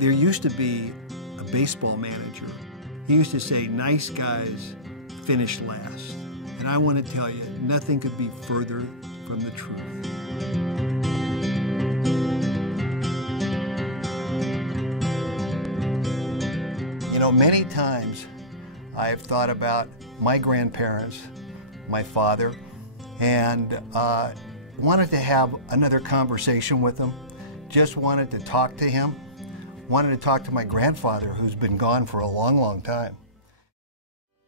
There used to be a baseball manager. He used to say, nice guys finish last. And I want to tell you, nothing could be further from the truth. You know, many times I've thought about my grandparents, my father, and wanted to have another conversation with him. Just wanted to talk to him. Wanted to talk to my grandfather, who's been gone for a long, long time.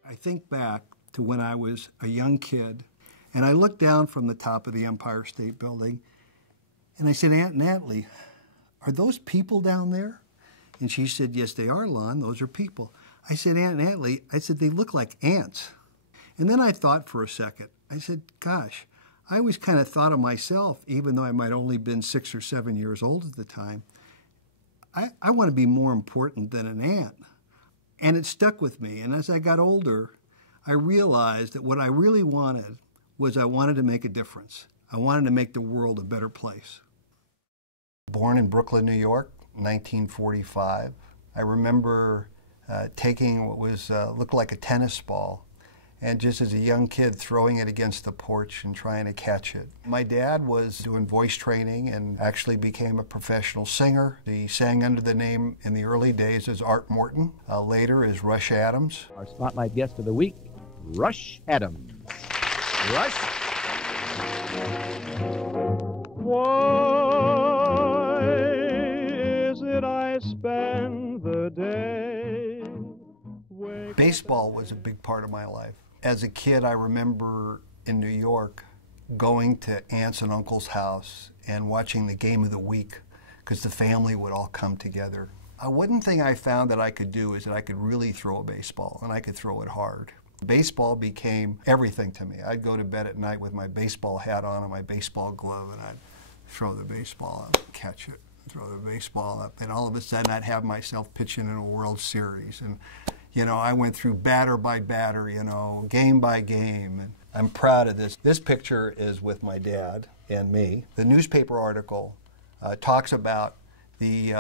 I think back to when I was a young kid, and I looked down from the top of the Empire State Building, and I said, Aunt Natalie, are those people down there? And she said, yes, they are, Lon, those are people. I said, Aunt Natalie, I said, they look like ants. And then I thought for a second. I said, gosh, I always kind of thought of myself, even though I might only been 6 or 7 years old at the time, I want to be more important than an ant. And it stuck with me. And as I got older, I realized that what I really wanted was I wanted to make a difference. I wanted to make the world a better place. Born in Brooklyn, New York, 1945. I remember taking what was looked like a tennis ball, and just as a young kid throwing it against the porch and trying to catch it. My dad was doing voice training and actually became a professional singer. He sang under the name in the early days as LMorton, later as Rush Adams. Our spotlight guest of the week, Rush Adams. Rush. Why is it I spend the day? Baseball was a big part of my life. As a kid, I remember in New York going to aunts and uncles' house and watching the game of the week because the family would all come together. One thing I found that I could do is that I could really throw a baseball, and I could throw it hard. Baseball became everything to me. I'd go to bed at night with my baseball hat on and my baseball glove, and I'd throw the baseball up, catch it, throw the baseball up, and all of a sudden I'd have myself pitching in a World Series. And you know, I went through batter by batter, you know, game by game, and I'm proud of this. This picture is with my dad and me. The newspaper article talks about the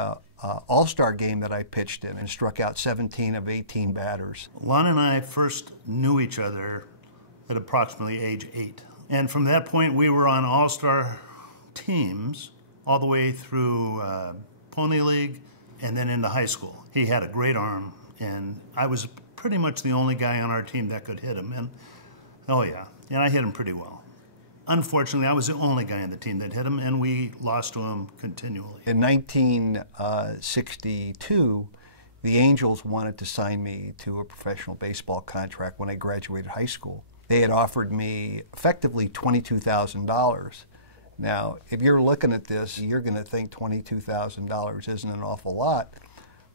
All-Star game that I pitched in and struck out 17 of 18 batters. Lon and I first knew each other at approximately age 8. And from that point, we were on All-Star teams all the way through Pony League and then into high school. He had a great arm, and I was pretty much the only guy on our team that could hit him. And oh yeah, and I hit him pretty well. Unfortunately, I was the only guy on the team that hit him, and we lost to him continually. In 1962, the Angels wanted to sign me to a professional baseball contract when I graduated high school. They had offered me effectively $22,000. Now, if you're looking at this, you're going to think $22,000 isn't an awful lot.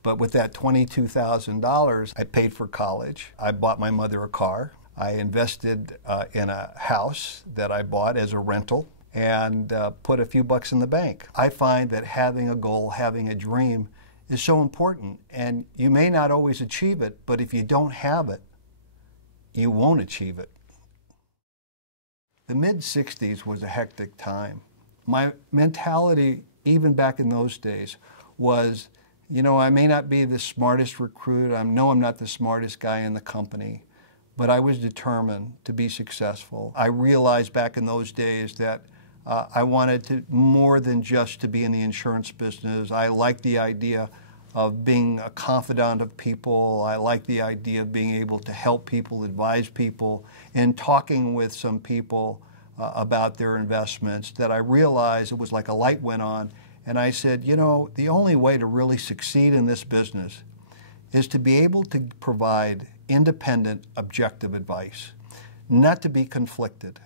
But with that $22,000, I paid for college. I bought my mother a car. I invested in a house that I bought as a rental and put a few bucks in the bank. I find that having a goal, having a dream is so important. And you may not always achieve it, but if you don't have it, you won't achieve it. The mid-'60s was a hectic time. My mentality, even back in those days, was, you know, I may not be the smartest recruit. I know I'm not the smartest guy in the company, but I was determined to be successful. I realized back in those days that I wanted to more than just to be in the insurance business. I liked the idea of being a confidant of people. I liked the idea of being able to help people, advise people, and talking with some people about their investments, that I realized it was like a light went on. And I said, you know, the only way to really succeed in this business is to be able to provide independent, objective advice, not to be conflicted.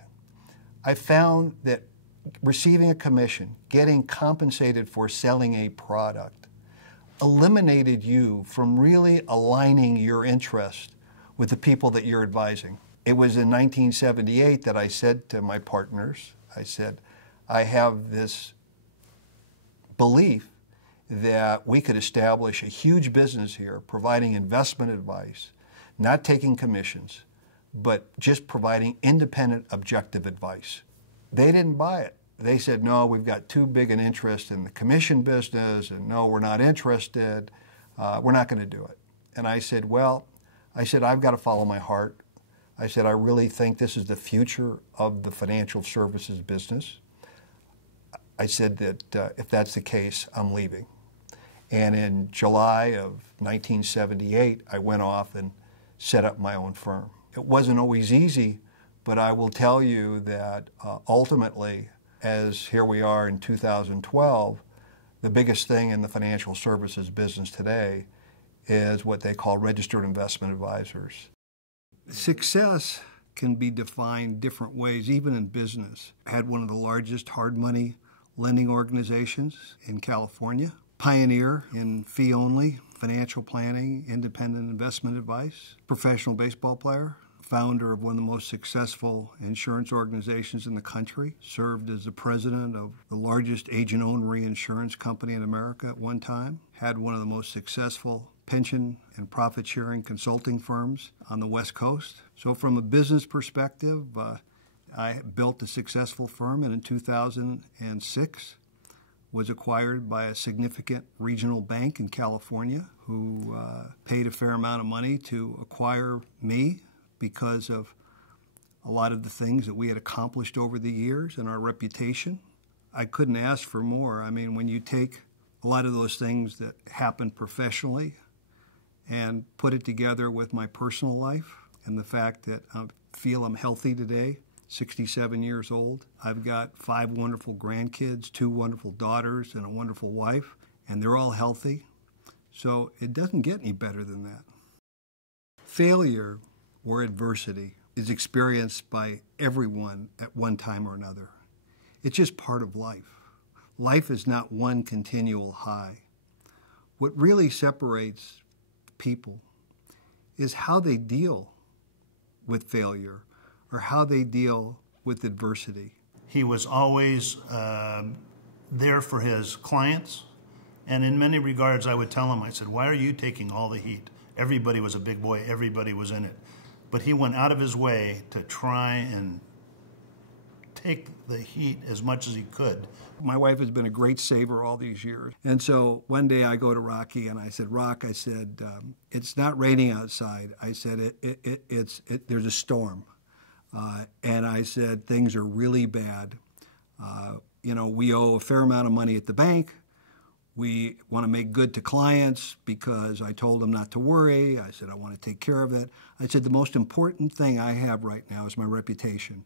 I found that receiving a commission, getting compensated for selling a product, eliminated you from really aligning your interest with the people that you're advising. It was in 1978 that I said to my partners, I said, I have this belief that we could establish a huge business here, providing investment advice, not taking commissions, but just providing independent, objective advice. They didn't buy it. They said, no, we've got too big an interest in the commission business, and no, we're not interested. We're not going to do it. And I said, well, I've got to follow my heart. I said, I really think this is the future of the financial services business. I said that if that's the case, I'm leaving. And in July of 1978, I went off and set up my own firm. It wasn't always easy, but I will tell you that ultimately, as here we are in 2012, the biggest thing in the financial services business today is what they call registered investment advisors. Success can be defined different ways, even in business. I had one of the largest hard money lending organizations in California, pioneer in fee-only financial planning, independent investment advice, professional baseball player, founder of one of the most successful insurance organizations in the country, served as the president of the largest agent-owned reinsurance company in America at one time, had one of the most successful pension and profit-sharing consulting firms on the West Coast. So from a business perspective, I built a successful firm, and in 2006 was acquired by a significant regional bank in California who paid a fair amount of money to acquire me because of a lot of the things that we had accomplished over the years and our reputation. I couldn't ask for more. I mean, when you take a lot of those things that happened professionally and put it together with my personal life and the fact that I feel I'm healthy today, 67 years old. I've got 5 wonderful grandkids, 2 wonderful daughters, and a wonderful wife, and they're all healthy. So it doesn't get any better than that. Failure or adversity is experienced by everyone at one time or another. It's just part of life. Life is not one continual high. What really separates people is how they deal with failure or how they deal with adversity. He was always there for his clients, and in many regards I would tell him, I said, why are you taking all the heat? Everybody was a big boy, everybody was in it. But he went out of his way to try and take the heat as much as he could. My wife has been a great saver all these years. And so one day I go to Rocky and I said, Rock, I said, it's not raining outside. I said, there's a storm. And I said, things are really bad. We owe a fair amount of money at the bank. We want to make good to clients because I told them not to worry. I said, I want to take care of it. I said, the most important thing I have right now is my reputation.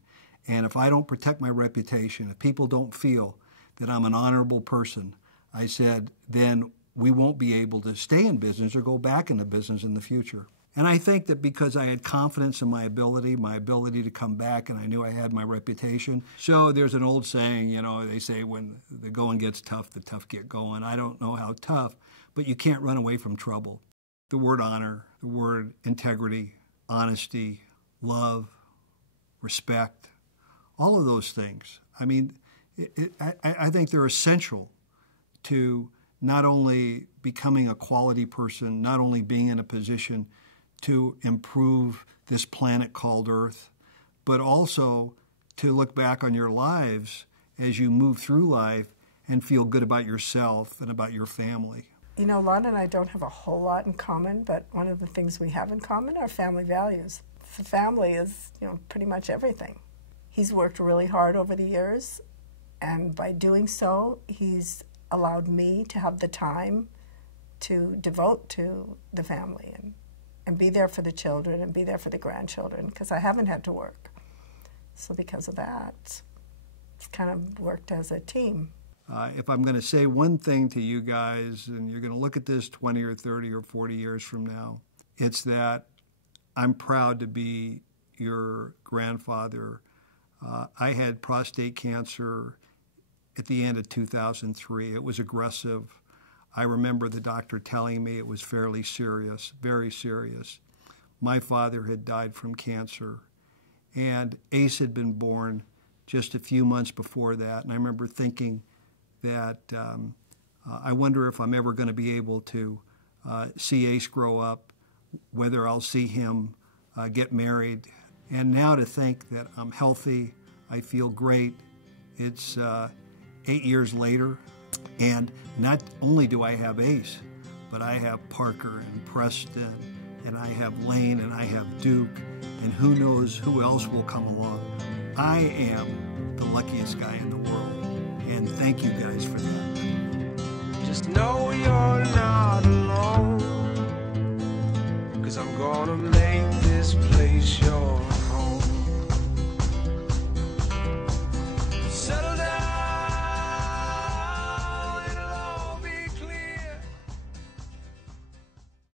And if I don't protect my reputation, if people don't feel that I'm an honorable person, I said, then we won't be able to stay in business or go back into business in the future. And I think that because I had confidence in my ability to come back, and I knew I had my reputation. So there's an old saying, they say when the going gets tough, the tough get going. I don't know how tough, but you can't run away from trouble. The word honor, the word integrity, honesty, love, respect, all of those things. I mean, I think they're essential to not only becoming a quality person, not only being in a position to improve this planet called Earth, but also to look back on your lives as you move through life and feel good about yourself and about your family. Lon and I don't have a whole lot in common, but one of the things we have in common are family values. Family is, pretty much everything. He's worked really hard over the years, and by doing so, he's allowed me to have the time to devote to the family and be there for the children and be there for the grandchildren, because I haven't had to work. So because of that, it's kind of worked as a team. If I'm going to say one thing to you guys, and you're going to look at this 20 or 30 or 40 years from now, it's that I'm proud to be your grandfather. I had prostate cancer at the end of 2003. It was aggressive. I remember the doctor telling me it was fairly serious, very serious. My father had died from cancer, and Ace had been born just a few months before that. And I remember thinking that I wonder if I'm ever going to be able to see Ace grow up, whether I'll see him get married. And now to think that I'm healthy, I feel great, It's 8 years later, and not only do I have Ace, but I have Parker and Preston, and I have Lane, and I have Duke, and who knows who else will come along. I am the luckiest guy in the world, and thank you guys for that. Just know you're not